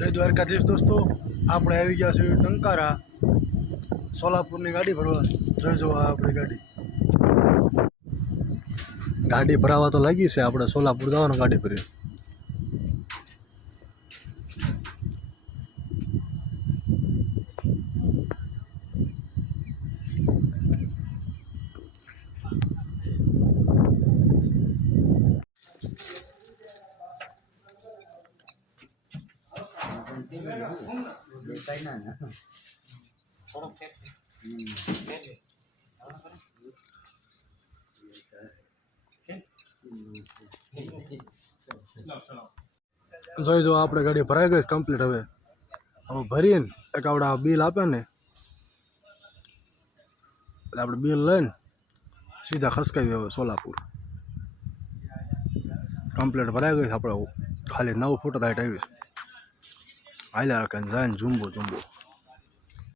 જય દ્વારકાધીશ દોસ્તો આપણે આવી ગયા છીએ ટંકારા સોલાપુરની ગાડી ભરવા જોઈ જુઓ આપણી ગાડી ગાડી ભરાવા તો લાગી છે આપણે સોલાપુર જવાનું ગાડી ભરી તો જોજો આપડે ગાડી ભરાઈ ગઈ છે કમ્પ્લીટ હવે હવે ભરીન એકાઉન્ટા બિલ આપ્યા ને આપણે બિલ લઈને સીધા ખસકાવીએ સોલાપુર કમ્પ્લીટ ભરાઈ ગઈ છે આપડે ખાલી નવો ફોટો થાય ટાઈટ આવી 还来跟咱中部中部。